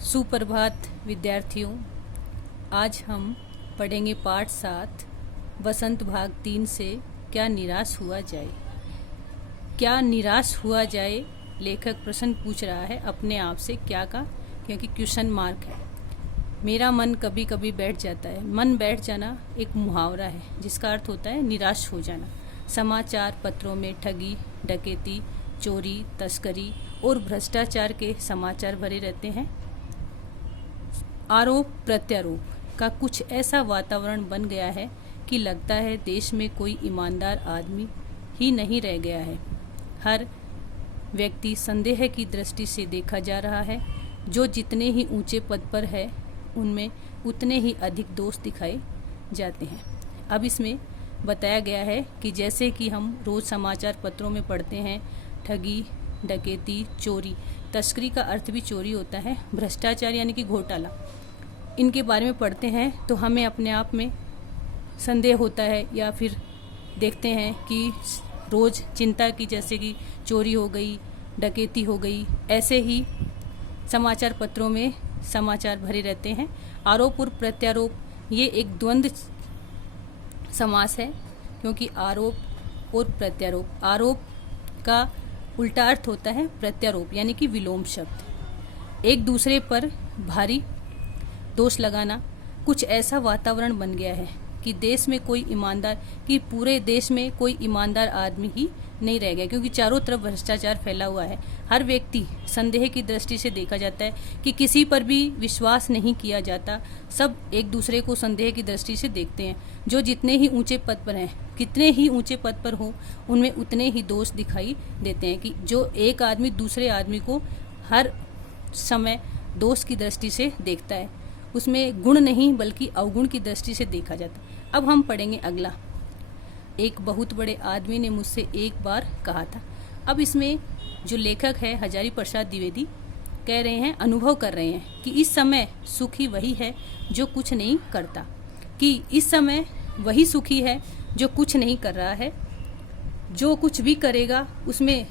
सुप्रभात विद्यार्थियों। आज हम पढ़ेंगे पाठ 7 वसंत भाग 3 से क्या निराश हुआ जाए। क्या निराश हुआ जाए, लेखक प्रश्न पूछ रहा है अपने आप से क्या का, क्योंकि क्वेश्चन मार्क है। मेरा मन कभी कभी बैठ जाता है। मन बैठ जाना एक मुहावरा है जिसका अर्थ होता है निराश हो जाना। समाचार पत्रों में ठगी, डकैती, चोरी, तस्करी और भ्रष्टाचार के समाचार भरे रहते हैं। आरोप प्रत्यारोप का कुछ ऐसा वातावरण बन गया है कि लगता है देश में कोई ईमानदार आदमी ही नहीं रह गया है। हर व्यक्ति संदेह की दृष्टि से देखा जा रहा है। जो जितने ही ऊंचे पद पर है उनमें उतने ही अधिक दोष दिखाए जाते हैं। अब इसमें बताया गया है कि जैसे कि हम रोज़ समाचार पत्रों में पढ़ते हैं, ठगी, डकैती, चोरी, तस्करी का अर्थ भी चोरी होता है, भ्रष्टाचार यानी कि घोटाला, इनके बारे में पढ़ते हैं तो हमें अपने आप में संदेह होता है, या फिर देखते हैं कि रोज़ चिंता की, जैसे कि चोरी हो गई, डकैती हो गई, ऐसे ही समाचार पत्रों में समाचार भरे रहते हैं। आरोप और प्रत्यारोप ये एक द्वंद्व समास है, क्योंकि आरोप और प्रत्यारोप, आरोप का उल्टा अर्थ होता है प्रत्यारोप यानी कि विलोम शब्द, एक दूसरे पर भारी दोष लगाना। कुछ ऐसा वातावरण बन गया है कि देश में कोई ईमानदार, कि पूरे देश में कोई ईमानदार आदमी ही नहीं रह गया, क्योंकि चारों तरफ भ्रष्टाचार फैला हुआ है। हर व्यक्ति संदेह की दृष्टि से देखा जाता है कि किसी पर भी विश्वास नहीं किया जाता। सब एक दूसरे को संदेह की दृष्टि से देखते हैं। जो जितने ही ऊंचे पद पर हैं, कितने ही ऊंचे पद पर हो, उनमें उतने ही दोष दिखाई देते हैं। कि जो एक आदमी दूसरे आदमी को हर समय दोष की दृष्टि से देखता है, उसमें गुण नहीं बल्कि अवगुण की दृष्टि से देखा जाता है। अब हम पढ़ेंगे अगला। एक बहुत बड़े आदमी ने मुझसे एक बार कहा था। अब इसमें जो लेखक है हजारी प्रसाद द्विवेदी कह रहे हैं, अनुभव कर रहे हैं कि इस समय सुखी वही है जो कुछ नहीं करता, कि इस समय वही सुखी है जो कुछ नहीं कर रहा है। जो कुछ भी करेगा उसमें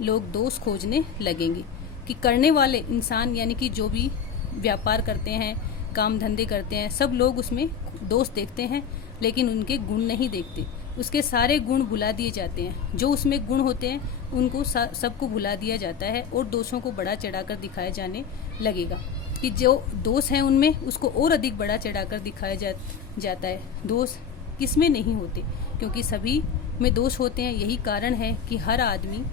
लोग दोष खोजने लगेंगे। कि करने वाले इंसान यानी कि जो भी व्यापार करते हैं, काम धंधे करते हैं, सब लोग उसमें दोष देखते हैं, लेकिन उनके गुण नहीं देखते। उसके सारे गुण भुला दिए जाते हैं। जो उसमें गुण होते हैं उनको सबको भुला दिया जाता है और दोषों को बढ़ा चढ़ाकर दिखाया जाने लगेगा। कि जो दोष हैं उनमें उसको और अधिक बढ़ा चढ़ाकर दिखाया जाता है। दोष किसमें नहीं होते, क्योंकि सभी में दोष होते हैं। यही कारण है कि हर आदमी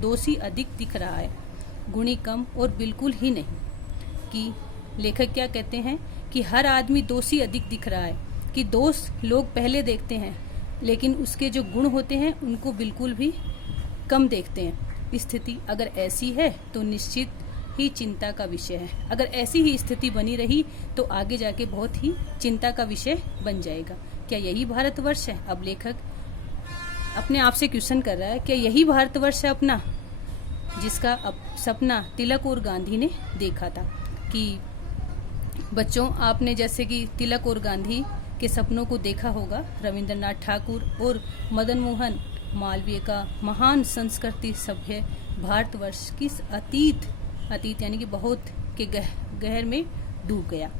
दोषी अधिक दिख रहा है, गुणी कम और बिल्कुल ही नहीं। कि लेखक क्या कहते हैं कि हर आदमी दोषी अधिक दिख रहा है, कि दोष लोग पहले देखते हैं लेकिन उसके जो गुण होते हैं उनको बिल्कुल भी कम देखते हैं। स्थिति अगर ऐसी है तो निश्चित ही चिंता का विषय है। अगर ऐसी ही स्थिति बनी रही तो आगे जाके बहुत ही चिंता का विषय बन जाएगा। क्या यही भारतवर्ष है? अब लेखक अपने आप से क्वेश्चन कर रहा है, क्या यही भारतवर्ष है अपना, जिसका सपना तिलक और गांधी ने देखा था। कि बच्चों, आपने जैसे कि तिलक और गांधी के सपनों को देखा होगा। रविंद्रनाथ ठाकुर और मदन मोहन मालवीय का महान संस्कृति सभ्य भारतवर्ष किस अतीत यानी कि बहुत के गहर में डूब गया।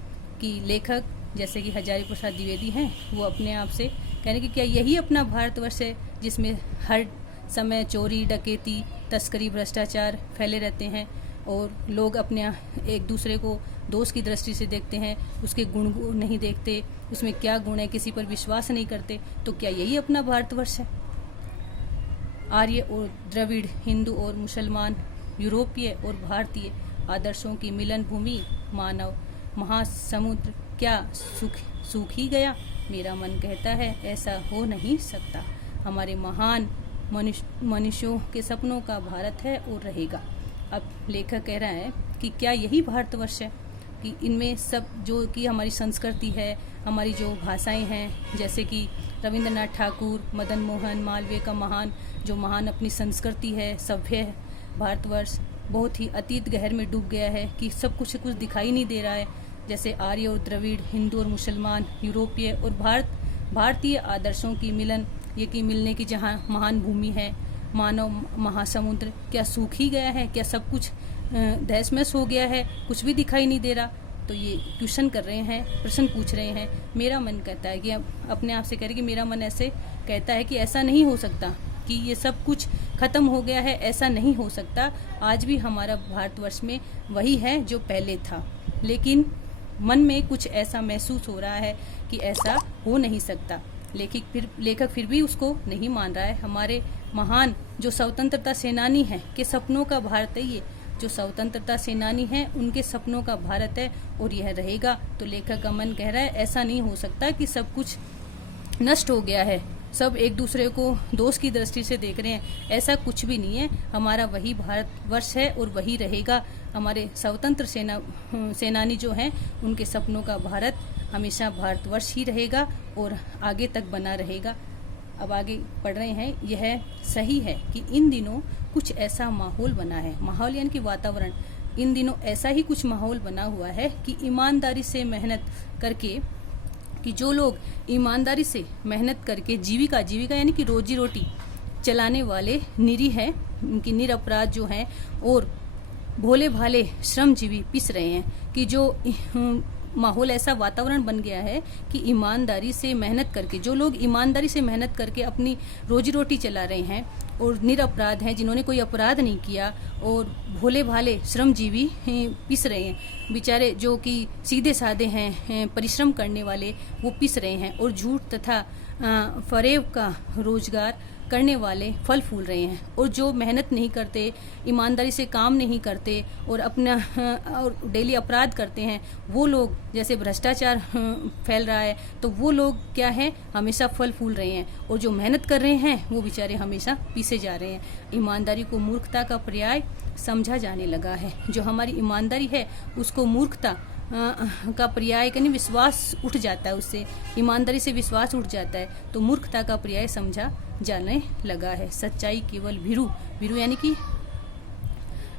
कि लेखक जैसे कि हजारी प्रसाद द्विवेदी हैं, वो अपने आप से कह रहे हैं कि क्या यही अपना भारतवर्ष है जिसमें हर समय चोरी, डकैती, तस्करी, भ्रष्टाचार फैले रहते हैं और लोग अपने एक दूसरे को दोष की दृष्टि से देखते हैं, उसके गुण नहीं देखते, उसमें क्या गुण है किसी पर विश्वास नहीं करते। तो क्या यही अपना भारतवर्ष है? आर्य और द्रविड़, हिंदू और मुसलमान, यूरोपीय और भारतीय आदर्शों की मिलन भूमि मानव महासमुद्र क्या सूख ही गया? मेरा मन कहता है ऐसा हो नहीं सकता। हमारे महान मनुष्यों के सपनों का भारत है और रहेगा। अब लेखक कह रहा है कि क्या यही भारतवर्ष है, कि इनमें सब जो कि हमारी संस्कृति है, हमारी जो भाषाएं हैं, जैसे कि रविंद्रनाथ ठाकुर, मदन मोहन मालवीय का महान अपनी संस्कृति है, सभ्य है भारतवर्ष, बहुत ही अतीत गहर में डूब गया है कि सब कुछ दिखाई नहीं दे रहा है। जैसे आर्य और द्रविड़, हिंदू और मुसलमान, यूरोपीय और भारतीय आदर्शों की मिलन, ये कि मिलने की जहाँ महान भूमि है, मानव महासमुद्र क्या सूख ही गया है? क्या सब कुछ तहस-नहस हो गया है, कुछ भी दिखाई नहीं दे रहा। तो ये क्वेश्चन कर रहे हैं, प्रश्न पूछ रहे हैं। मेरा मन कहता है कि अपने आप से कह रहे कि मेरा मन ऐसे कहता है कि ऐसा नहीं हो सकता कि ये सब कुछ खत्म हो गया है, ऐसा नहीं हो सकता। आज भी हमारा भारतवर्ष में वही है जो पहले था, लेकिन मन में कुछ ऐसा महसूस हो रहा है कि ऐसा हो नहीं सकता। लेखक फिर भी उसको नहीं मान रहा है। हमारे महान जो स्वतंत्रता सेनानी हैं के सपनों का भारत है ये, जो स्वतंत्रता सेनानी हैं उनके सपनों का भारत है और यह रहेगा। तो लेखक का मन कह रहा है ऐसा नहीं हो सकता कि सब कुछ नष्ट हो गया है, सब एक दूसरे को दोस्त की दृष्टि से देख रहे हैं, ऐसा कुछ भी नहीं है। हमारा वही भारतवर्ष है और वही रहेगा। हमारे स्वतंत्र सेनानी जो हैं उनके सपनों का भारत हमेशा भारतवर्ष ही रहेगा और आगे तक बना रहेगा। अब आगे पढ़ रहे हैं, यह सही है कि इन दिनों कुछ ऐसा माहौल बना है, माहौल यानी कि वातावरण, इन दिनों ऐसा ही कुछ माहौल बना हुआ है कि ईमानदारी से मेहनत करके, कि जो लोग ईमानदारी से मेहनत करके जीविका यानी कि रोजी रोटी चलाने वाले निरीह हैं, उनकी निरपराध जो हैं और भोले भाले श्रमजीवी पिस रहे हैं, कि जो माहौल ऐसा वातावरण बन गया है कि ईमानदारी से मेहनत करके, जो लोग ईमानदारी से मेहनत करके अपनी रोजी रोटी चला रहे हैं और निरपराध हैं, जिन्होंने कोई अपराध नहीं किया, और भोले भाले श्रमजीवी पिस रहे हैं, बेचारे जो कि सीधे साधे हैं, परिश्रम करने वाले, वो पिस रहे हैं, और झूठ तथा फरेब का रोजगार करने वाले फल फूल रहे हैं। और जो मेहनत नहीं करते, ईमानदारी से काम नहीं करते और अपना और डेली अपराध करते हैं, वो लोग, जैसे भ्रष्टाचार फैल रहा है, तो वो लोग क्या है, हमेशा फल फूल रहे हैं, और जो मेहनत कर रहे हैं वो बेचारे हमेशा पीछे जा रहे हैं। ईमानदारी को मूर्खता का पर्याय समझा जाने लगा है। जो हमारी ईमानदारी है उसको मूर्खता का पर्याय यानी विश्वास उठ जाता है, उससे ईमानदारी से विश्वास उठ जाता है, तो मूर्खता का पर्याय समझा जाने लगा है। सच्चाई केवल भीरू यानी कि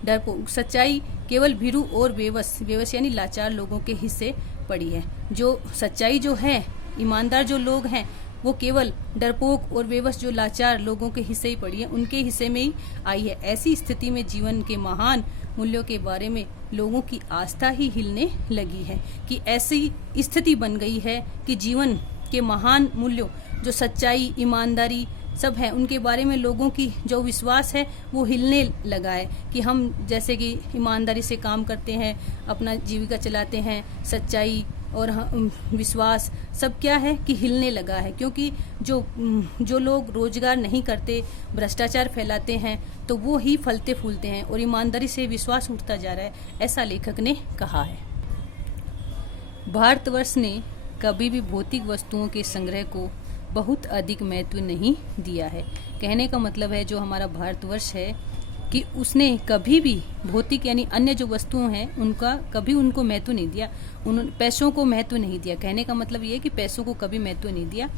डरपोक, सच्चाई केवल भीरू और बेवस यानी लाचार लोगों के हिस्से पड़ी है। जो सच्चाई जो है, ईमानदार जो लोग हैं, वो केवल डरपोक और बेवस जो लाचार लोगों के हिस्से ही पड़ी है, उनके हिस्से में ही आई है। ऐसी स्थिति में जीवन के महान मूल्यों के बारे में लोगों की आस्था ही हिलने लगी है, कि ऐसी स्थिति बन गई है कि जीवन के महान मूल्यों, जो सच्चाई, ईमानदारी सब है, उनके बारे में लोगों की जो विश्वास है वो हिलने लगा है। कि हम जैसे कि ईमानदारी से काम करते हैं, अपना जीविका चलाते हैं, सच्चाई और विश्वास सब क्या है कि हिलने लगा है। क्योंकि जो लोग रोजगार नहीं करते, भ्रष्टाचार फैलाते हैं, तो वो ही फलते फूलते हैं और ईमानदारी से विश्वास उठता जा रहा है, ऐसा लेखक ने कहा है। भारतवर्ष ने कभी भी भौतिक वस्तुओं के संग्रह को बहुत अधिक महत्व नहीं दिया है। कहने का मतलब है जो हमारा भारतवर्ष है कि उसने कभी भी भौतिक यानी अन्य जो वस्तुएं हैं उनका कभी उनको महत्व नहीं दिया, पैसों को महत्व नहीं दिया। कहने का मतलब ये है कि पैसों को कभी महत्व नहीं दिया,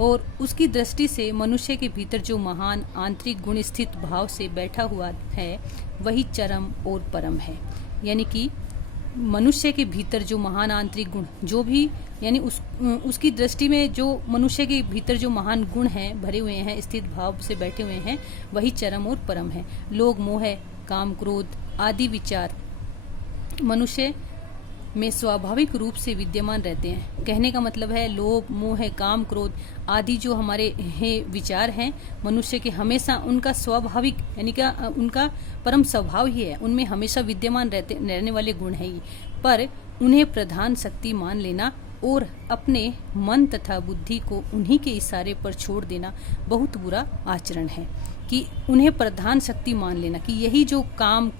और उसकी दृष्टि से मनुष्य के भीतर जो महान आंतरिक गुण स्थित भाव से बैठा हुआ है वही चरम और परम है। यानी कि मनुष्य के भीतर जो महान आंतरिक गुण जो भी, यानी उसकी दृष्टि में जो मनुष्य के भीतर जो महान गुण हैं, भरे हुए हैं, स्थित भाव से बैठे हुए हैं, वही चरम और परम है। लोभ, मोह, काम, क्रोध आदि विचार मनुष्य में स्वाभाविक रूप से विद्यमान रहते हैं। कहने का मतलब है लोभ, मोह, काम, क्रोध आदि जो हमारे विचार हैं मनुष्य के, हमेशा उनका स्वाभाविक यानी कि उनका परम स्वभाव ही है, उनमें हमेशा विद्यमान रहने वाले गुण हैं ही। पर उन्हें प्रधान शक्ति मान लेना और अपने मन तथा बुद्धि को उन्हीं के इशारे पर छोड़ देना बहुत बुरा आचरण है। कि उन्हें प्रधान शक्ति मान लेना, कि यही जो काम,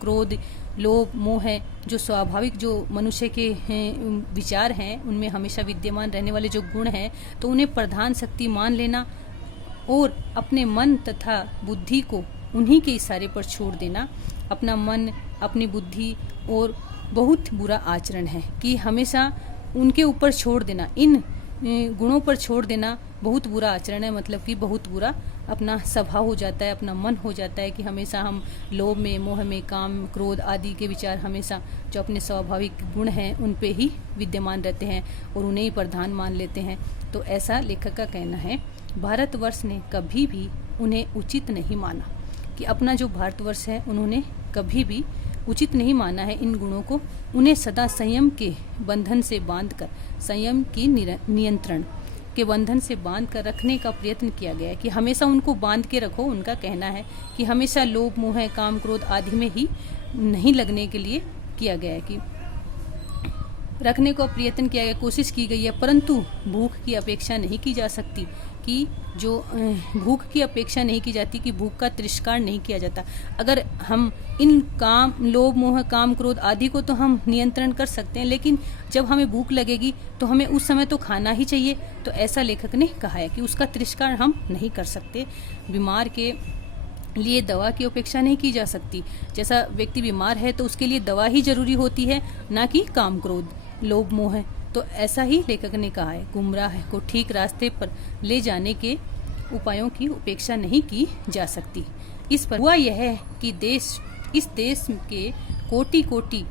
क्रोध, लोभ, मोह है, जो स्वाभाविक जो मनुष्य के विचार हैं, उनमें हमेशा विद्यमान रहने वाले जो गुण हैं, तो उन्हें प्रधान शक्ति मान लेना और अपने मन तथा बुद्धि को उन्हीं के इशारे पर छोड़ देना, अपना मन, अपनी बुद्धि और बहुत बुरा आचरण है। कि हमेशा उनके ऊपर छोड़ देना, इन गुणों पर छोड़ देना बहुत बुरा आचरण है। मतलब कि बहुत बुरा अपना स्वभाव हो जाता है, अपना मन हो जाता है कि हमेशा हम लोभ में, मोह में, काम, क्रोध आदि के विचार हमेशा जो अपने स्वाभाविक गुण हैं उन पे ही विद्यमान रहते हैं और उन्हें ही प्रधान मान लेते हैं। तो ऐसा लेखक का कहना है। भारतवर्ष ने कभी भी उन्हें उचित नहीं माना, कि अपना जो भारतवर्ष है उन्होंने कभी भी उचित नहीं माना है इन गुणों को, उन्हें सदा संयम के बंधन से बांधकर, संयम की नियंत्रण के बंधन से बांध कर रखने का प्रयत्न किया गया है कि हमेशा उनको बांध के रखो। उनका कहना है कि हमेशा लोभ, मोह, काम, क्रोध आदि में ही नहीं लगने के लिए किया गया है, कि रखने को प्रयत्न किया गया, कोशिश की गई है, परंतु भूख की अपेक्षा नहीं की जा सकती, कि जो भूख की अपेक्षा नहीं की जाती, कि भूख का तिरस्कार नहीं किया जाता। अगर हम इन काम, लोभ, मोह, काम, क्रोध आदि को तो हम नियंत्रण कर सकते हैं, लेकिन जब हमें भूख लगेगी तो हमें उस समय तो खाना ही चाहिए। तो ऐसा लेखक ने कहा है कि उसका तिरस्कार हम नहीं कर सकते। बीमार के लिए दवा की अपेक्षा नहीं की जा सकती। जैसा व्यक्ति बीमार है तो उसके लिए दवा ही जरूरी होती है, ना कि काम, क्रोध, लोभ, मोह। तो ऐसा ही लेखक ने कहा है, गुमराह को ठीक रास्ते पर ले जाने के उपायों की उपेक्षा नहीं की जा सकती। इस पर हुआ यह है कि इस देश के कोटि कोटि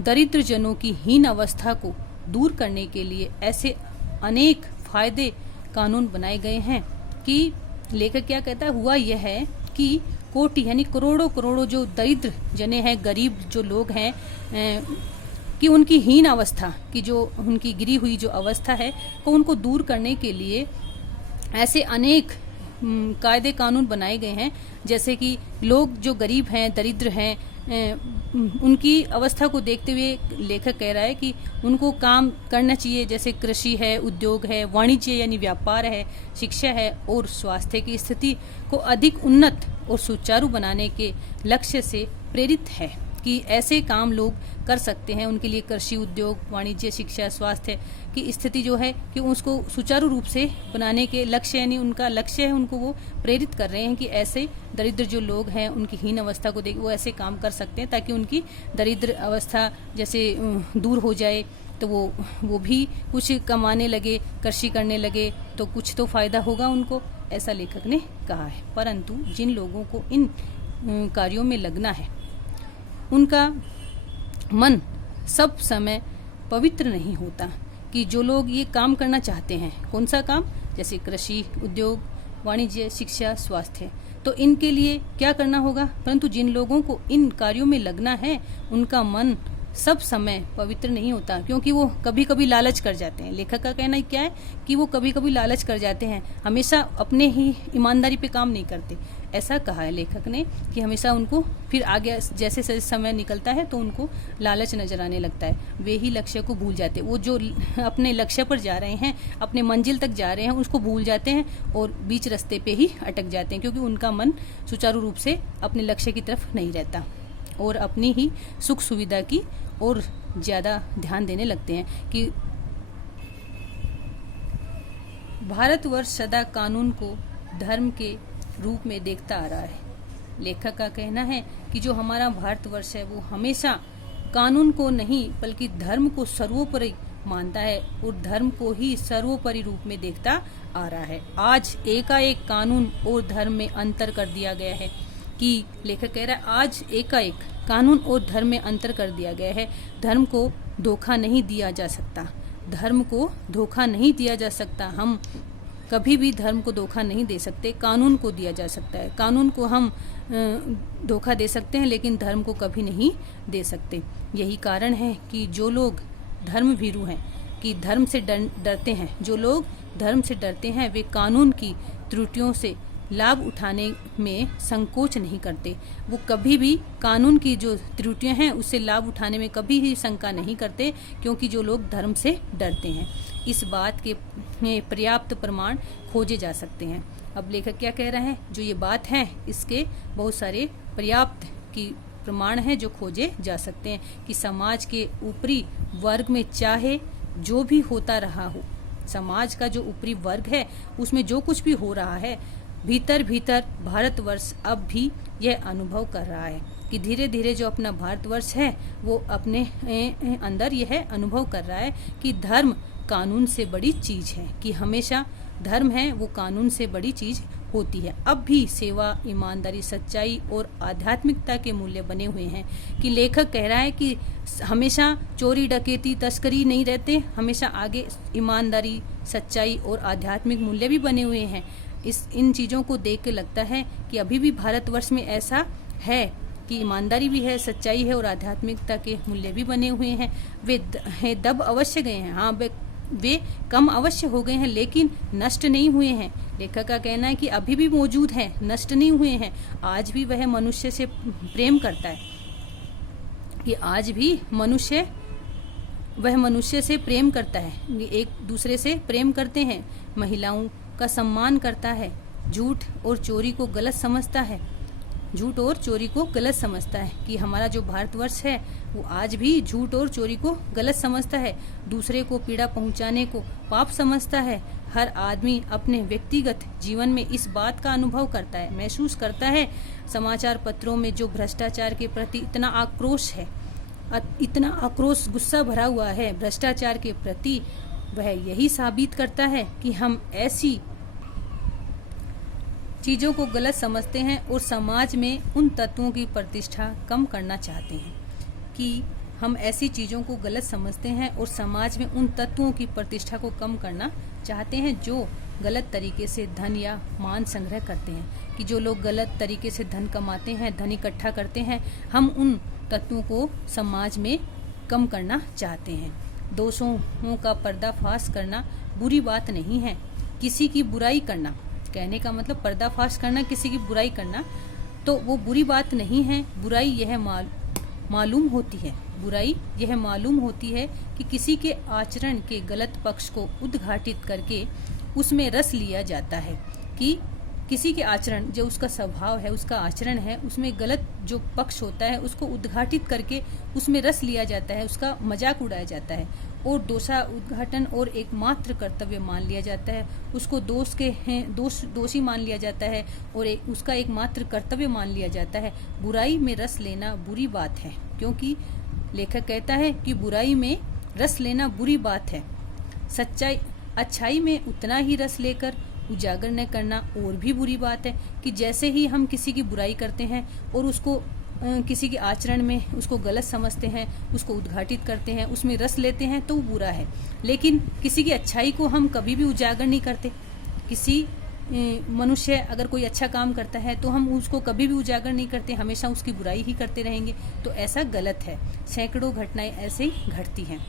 दरिद्र जनों की हीन अवस्था को दूर करने के लिए ऐसे अनेक फायदे कानून बनाए गए हैं कि लेखक क्या कहता है, हुआ यह है कि कोटि यानी करोड़ों करोड़ों जो दरिद्र जने हैं, गरीब जो लोग हैं, कि उनकी हीन अवस्था की, जो उनकी गिरी हुई जो अवस्था है, को उनको दूर करने के लिए ऐसे अनेक कायदे कानून बनाए गए हैं। जैसे कि लोग जो गरीब हैं, दरिद्र हैं, उनकी अवस्था को देखते हुए लेखक कह रहा है कि उनको काम करना चाहिए, जैसे कृषि है, उद्योग है, वाणिज्य यानी व्यापार है, शिक्षा है और स्वास्थ्य की स्थिति को अधिक उन्नत और सुचारू बनाने के लक्ष्य से प्रेरित है कि ऐसे काम लोग कर सकते हैं। उनके लिए कृषि, उद्योग, वाणिज्य, शिक्षा, स्वास्थ्य की स्थिति जो है कि उसको सुचारू रूप से बनाने के लक्ष्य, यानी उनका लक्ष्य है, उनको वो प्रेरित कर रहे हैं कि ऐसे दरिद्र जो लोग हैं उनकी हीन अवस्था को देख वो ऐसे काम कर सकते हैं ताकि उनकी दरिद्र अवस्था जैसे दूर हो जाए, तो वो भी कुछ कमाने लगे, कृषि करने लगे, तो कुछ तो फायदा होगा उनको, ऐसा लेखक ने कहा है। परंतु जिन लोगों को इन कार्यों में लगना है उनका मन सब समय पवित्र नहीं होता। कि जो लोग ये काम करना चाहते हैं, कौन सा काम, जैसे कृषि, उद्योग, वाणिज्य, शिक्षा, स्वास्थ्य, तो इनके लिए क्या करना होगा। परंतु जिन लोगों को इन कार्यों में लगना है उनका मन सब समय पवित्र नहीं होता, क्योंकि वो कभी कभी लालच कर जाते हैं। लेखक का कहना क्या है कि वो कभी कभी लालच कर जाते हैं, हमेशा अपने ही ईमानदारी पे काम नहीं करते। ऐसा कहा है लेखक ने कि हमेशा उनको फिर आगे जैसे समय निकलता है तो उनको लालच नजर आने लगता है, वे ही लक्ष्य को भूल जाते हैं। वो जो अपने लक्ष्य पर जा रहे हैं, अपने मंजिल तक जा रहे हैं, उसको भूल जाते हैं और बीच रास्ते पे ही अटक जाते हैं, क्योंकि उनका मन सुचारू रूप से अपने लक्ष्य की तरफ नहीं रहता और अपनी ही सुख सुविधा की और ज्यादा ध्यान देने लगते हैं। कि भारतवर्ष सदा कानून को धर्म के रूप में देखता आ रहा है। लेखक का कहना है कि जो हमारा भारतवर्ष है वो हमेशा कानून को नहीं बल्कि धर्म को सर्वोपरि मानता है और धर्म को ही सर्वोपरि रूप में देखता आ रहा है। आज एकाएक कानून और धर्म में अंतर कर दिया गया है। कि लेखक कह रहा है आज एकाएक कानून और धर्म में अंतर कर दिया गया है। धर्म को धोखा नहीं दिया जा सकता, धर्म को धोखा नहीं दिया जा सकता। हम कभी भी धर्म को धोखा नहीं दे सकते, कानून को दिया जा सकता है। कानून को हम धोखा दे सकते हैं लेकिन धर्म को कभी नहीं दे सकते। यही कारण है कि जो लोग धर्म भीरू हैं, कि धर्म से डरते हैं, जो लोग धर्म से डरते हैं वे कानून की त्रुटियों से लाभ उठाने में संकोच नहीं करते। वो कभी भी कानून की जो त्रुटियां हैं उससे लाभ उठाने में कभी भी शंका नहीं करते, क्योंकि जो लोग धर्म से डरते हैं। इस बात के पर्याप्त प्रमाण खोजे जा सकते हैं। अब लेखक क्या कह रहे हैं, जो ये बात है इसके बहुत सारे पर्याप्त की प्रमाण हैं जो खोजे जा सकते हैं कि समाज के ऊपरी वर्ग में चाहे जो भी होता रहा हो, समाज का जो ऊपरी वर्ग है उसमें जो कुछ भी हो रहा है, भीतर भीतर भारतवर्ष अब भी यह अनुभव कर रहा है कि धीरे धीरे जो अपना भारतवर्ष है वो अपने अंदर यह अनुभव कर रहा है कि धर्म कानून से बड़ी चीज है, कि हमेशा धर्म है वो कानून से बड़ी चीज होती है। अब भी सेवा, ईमानदारी, सच्चाई और आध्यात्मिकता के मूल्य बने हुए हैं। कि लेखक कह रहा है कि हमेशा चोरी, डकैती, तस्करी नहीं रहते, हमेशा आगे ईमानदारी, सच्चाई और आध्यात्मिक मूल्य भी बने हुए हैं। इन चीज़ों को देख के लगता है कि अभी भी भारतवर्ष में ऐसा है कि ईमानदारी भी है, सच्चाई है और आध्यात्मिकता के मूल्य भी बने हुए हैं। वे दब अवश्य गए हैं, हाँ वे कम अवश्य हो गए हैं, लेकिन नष्ट नहीं हुए हैं। लेखक का कहना है कि अभी भी मौजूद हैं, नष्ट नहीं हुए हैं। आज भी वह मनुष्य से प्रेम करता है, कि आज भी वह मनुष्य से प्रेम करता है, एक दूसरे से प्रेम करते हैं, महिलाओं का सम्मान करता है, झूठ और चोरी को गलत समझता है, कि हमारा जो भारतवर्ष है वो आज भी झूठ और चोरी को गलत समझता है, दूसरे को पीड़ा पहुंचाने को पाप समझता है। हर आदमी अपने व्यक्तिगत जीवन में इस बात का अनुभव करता है, महसूस करता है। समाचार पत्रों में जो भ्रष्टाचार के प्रति इतना आक्रोश, गुस्सा भरा हुआ है भ्रष्टाचार के प्रति, वह यही साबित करता है कि हम ऐसी चीज़ों को गलत समझते हैं और समाज में उन तत्वों की प्रतिष्ठा कम करना चाहते हैं, कि हम ऐसी चीज़ों को गलत समझते हैं और समाज में उन तत्वों की प्रतिष्ठा को कम करना चाहते हैं जो गलत तरीके से धन या मान संग्रह करते हैं, कि जो लोग गलत तरीके से धन कमाते हैं, धन इकट्ठा करते हैं, हम उन तत्वों को समाज में कम करना चाहते हैं। दोषों का पर्दाफाश करना बुरी बात नहीं है, किसी की बुराई करना, कहने का मतलब पर्दाफाश करना, किसी की बुराई करना, तो वो बुरी बात नहीं है। बुराई यह मालूम होती है कि किसी के आचरण के गलत पक्ष को उद्घाटित करके उसमें रस लिया जाता है, कि किसी के आचरण, जो उसका स्वभाव है, उसका आचरण है, उसमें गलत जो पक्ष होता है उसको उद्घाटित करके उसमें रस लिया जाता है, उसका मजाक उड़ाया जाता है और दोषाउद्घाटन और एकमात्र कर्तव्य मान लिया जाता है, उसको दोषी मान लिया जाता है और उसका एकमात्र कर्तव्य मान लिया जाता है। बुराई में रस लेना बुरी बात है, क्योंकि लेखक कहता है कि बुराई में रस लेना बुरी बात है। अच्छाई में उतना ही रस लेकर उजागर न करना और भी बुरी बात है, कि जैसे ही हम किसी की बुराई करते हैं और उसको किसी के आचरण में उसको गलत समझते हैं, उसको उद्घाटित करते हैं, उसमें रस लेते हैं, तो वो बुरा है। लेकिन किसी की अच्छाई को हम कभी भी उजागर नहीं करते। किसी मनुष्य अगर कोई अच्छा काम करता है तो हम उसको कभी भी उजागर नहीं करते, हमेशा उसकी बुराई ही करते रहेंगे, तो ऐसा गलत है। सैकड़ों घटनाएं ऐसे ही घटती हैं,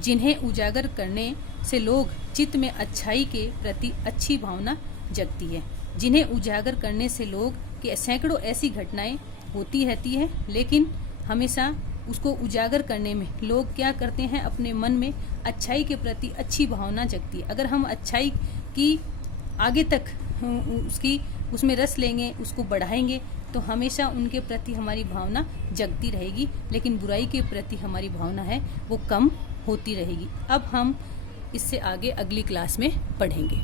जिन्हें उजागर करने से लोग चित्त में अच्छाई के प्रति अच्छी भावना जगती है। जिन्हें उजागर करने से लोग कि सैकड़ों ऐसी घटनाएं होती रहती है, लेकिन हमेशा उसको उजागर करने में लोग क्या करते हैं, अपने मन में अच्छाई के प्रति अच्छी भावना जगती है। अगर हम अच्छाई की आगे तक उसमें रस लेंगे, उसको बढ़ाएंगे, तो हमेशा उनके प्रति हमारी भावना जगती रहेगी, लेकिन बुराई के प्रति हमारी भावना है वो कम होती रहेगी। अब हम इससे आगे अगली क्लास में पढ़ेंगे।